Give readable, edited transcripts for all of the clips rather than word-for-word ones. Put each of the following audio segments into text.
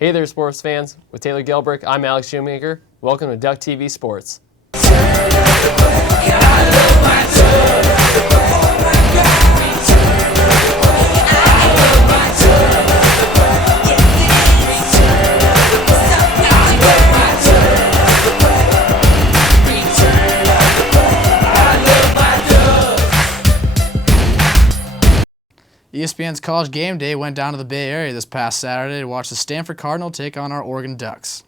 Hey there, sports fans. With Taylor Gelbrick, I'm Alex Shoemaker. Welcome to Duck TV Sports. ESPN's College Game Day went down to the Bay Area this past Saturday to watch the Stanford Cardinal take on our Oregon Ducks.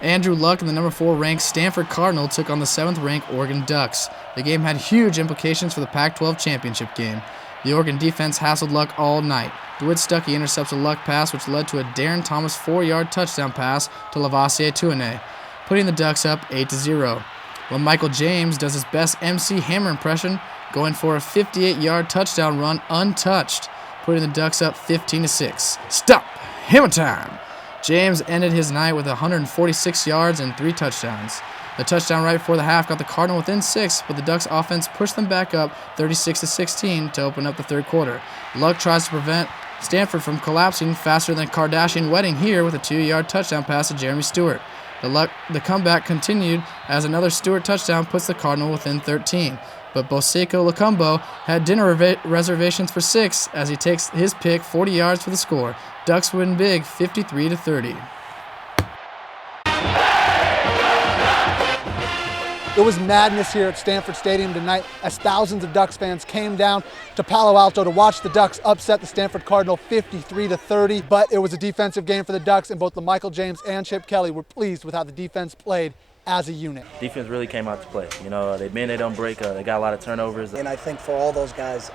Andrew Luck and the number 4 ranked Stanford Cardinal took on the 7th ranked Oregon Ducks. The game had huge implications for the Pac-12 championship game. The Oregon defense hassled Luck all night. DeWitt Stuckey intercepts a Luck pass which led to a Darren Thomas 4-yard touchdown pass to Lavassier Tuine, putting the Ducks up 8-0. When Michael James does his best MC Hammer impression, going for a 58-yard touchdown run untouched, putting the Ducks up 15-6. Stop! Hammer time! James ended his night with 146 yards and 3 touchdowns. The touchdown right before the half got the Cardinal within 6, but the Ducks offense pushed them back up 36-16 to open up the third quarter. Luck tries to prevent Stanford from collapsing faster than a Kardashian wedding here with a 2-yard touchdown pass to Jeremy Stewart. The comeback continued as another Stewart touchdown puts the Cardinal within 13. But Boseko Lacumbo had dinner reservations for 6 as he takes his pick 40 yards for the score. Ducks win big 53-30. It was madness here at Stanford Stadium tonight as thousands of Ducks fans came down to Palo Alto to watch the Ducks upset the Stanford Cardinal 53-30. But it was a defensive game for the Ducks, and both Michael James and Chip Kelly were pleased with how the defense played as a unit. Defense really came out to play. You know, they bend, they don't break. They got a lot of turnovers. And I think for all those guys,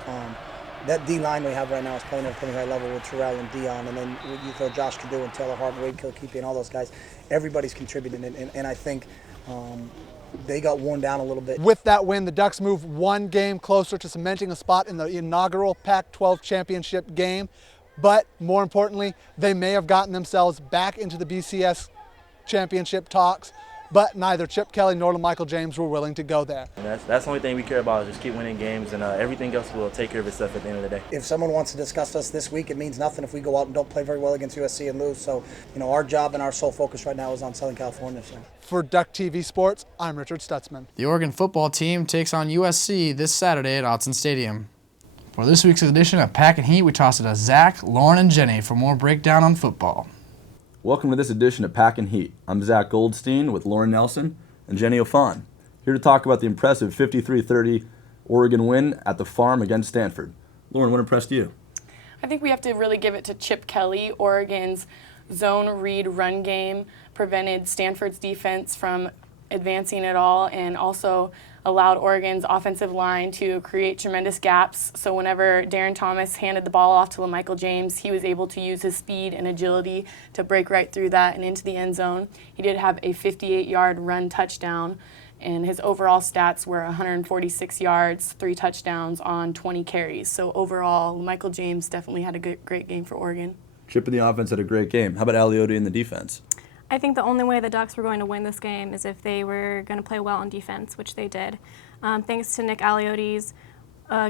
that D-line we have right now is playing at a pretty high level with Terrell and Dion, and then you throw Josh Cadu and Taylor Hart, Wade Kilkeepy, and all those guys. Everybody's contributing, and I think they got worn down a little bit. With that win, the Ducks move one game closer to cementing a spot in the inaugural Pac-12 championship game. But more importantly, they may have gotten themselves back into the BCS championship talks, but neither Chip Kelly nor Michael James were willing to go there. And that's the only thing we care about is just keep winning games, and everything else will take care of itself at the end of the day. If someone wants to discuss us this week, it means nothing if we go out and don't play very well against USC and lose. So, you know, our job and our sole focus right now is on Southern California. So. For Duck TV Sports, I'm Richard Stutzman. The Oregon football team takes on USC this Saturday at Autzen Stadium. For this week's edition of Pack and Heat, we toss it to Zach, Lauren, and Jenny for more breakdown on football. Welcome to this edition of Pack and Heat. I'm Zach Goldstein with Lauren Nelson and Jenny O'Fon, here to talk about the impressive 53-30 Oregon win at the Farm against Stanford. Lauren, what impressed you? I think we have to really give it to Chip Kelly. Oregon's zone read run game prevented Stanford's defense from advancing at all, and also allowed Oregon's offensive line to create tremendous gaps. So whenever Darren Thomas handed the ball off to LaMichael James, he was able to use his speed and agility to break right through that and into the end zone. He did have a 58-yard run touchdown, and his overall stats were 146 yards, 3 touchdowns on 20 carries. So overall, LaMichael James definitely had a great game for Oregon. Chip in the offense had a great game. How about Aliotti in the defense? I think the only way the Ducks were going to win this game is if they were going to play well on defense, which they did. Thanks to Nick Aliotti's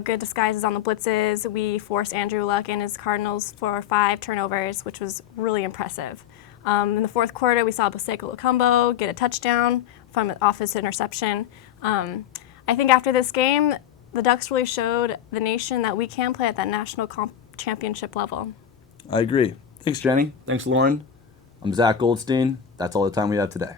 good disguises on the blitzes, we forced Andrew Luck and his Cardinals for 5 turnovers, which was really impressive. In the fourth quarter, we saw Boseko Lacumbo get a touchdown from an off-his interception. I think after this game, the Ducks really showed the nation that we can play at that national championship level. I agree. Thanks, Jenny. Thanks, Lauren. I'm Zach Goldstein. That's all the time we have today.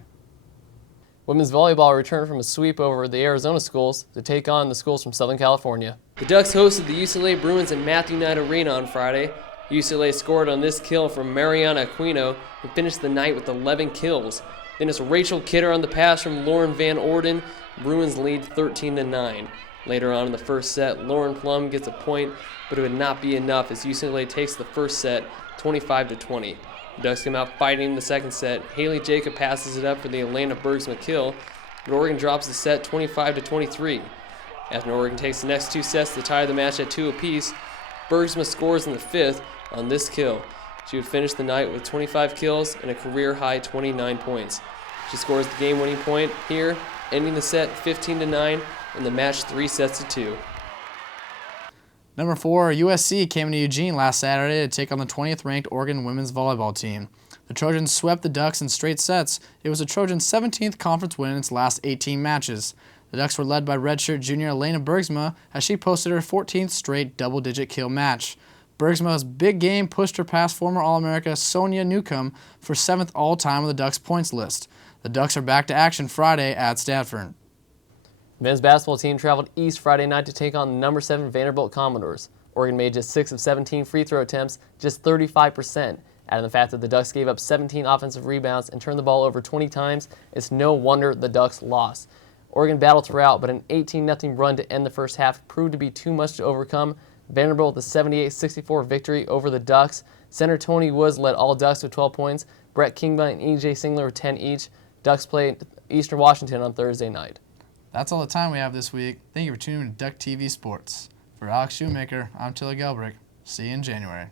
Women's volleyball returned from a sweep over the Arizona schools to take on the schools from Southern California. The Ducks hosted the UCLA Bruins at Matthew Knight Arena on Friday. UCLA scored on this kill from Mariana Aquino and finished the night with 11 kills. Then it's Rachel Kidder on the pass from Lauren Van Orden. Bruins lead 13-9. Later on in the first set, Lauren Plum gets a point, but it would not be enough as UCLA takes the first set 25-20. The Ducks come out fighting in the second set. Haley Jacob passes it up for the Elena Bergsma kill, but Oregon drops the set 25-23. After Oregon takes the next 2 sets to tie the match at 2 apiece, Bergsma scores in the 5th on this kill. She would finish the night with 25 kills and a career-high 29 points. She scores the game-winning point here, ending the set 15-9 and the match 3 sets to 2. Number 4, USC came into Eugene last Saturday to take on the 20th ranked Oregon women's volleyball team. The Trojans swept the Ducks in straight sets. It was the Trojans' 17th conference win in its last 18 matches. The Ducks were led by redshirt junior Elena Bergsma as she posted her 14th straight double-digit kill match. Bergsma's big game pushed her past former All-America Sonia Newcomb for 7th all-time on the Ducks' points list. The Ducks are back to action Friday at Stanford. Men's basketball team traveled east Friday night to take on the number 7 Vanderbilt Commodores. Oregon made just 6 of 17 free throw attempts, just 35%. Adding the fact that the Ducks gave up 17 offensive rebounds and turned the ball over 20 times, it's no wonder the Ducks lost. Oregon battled throughout, but an 18-0 run to end the first half proved to be too much to overcome. Vanderbilt with a 78-64 victory over the Ducks. Center Tony Woods led all Ducks with 12 points. Brett Kingba and E.J. Singler with 10 each. Ducks played Eastern Washington on Thursday night. That's all the time we have this week. Thank you for tuning in to Duck TV Sports. For Alex Shoemaker, I'm Tilly Gelbrick. See you in January.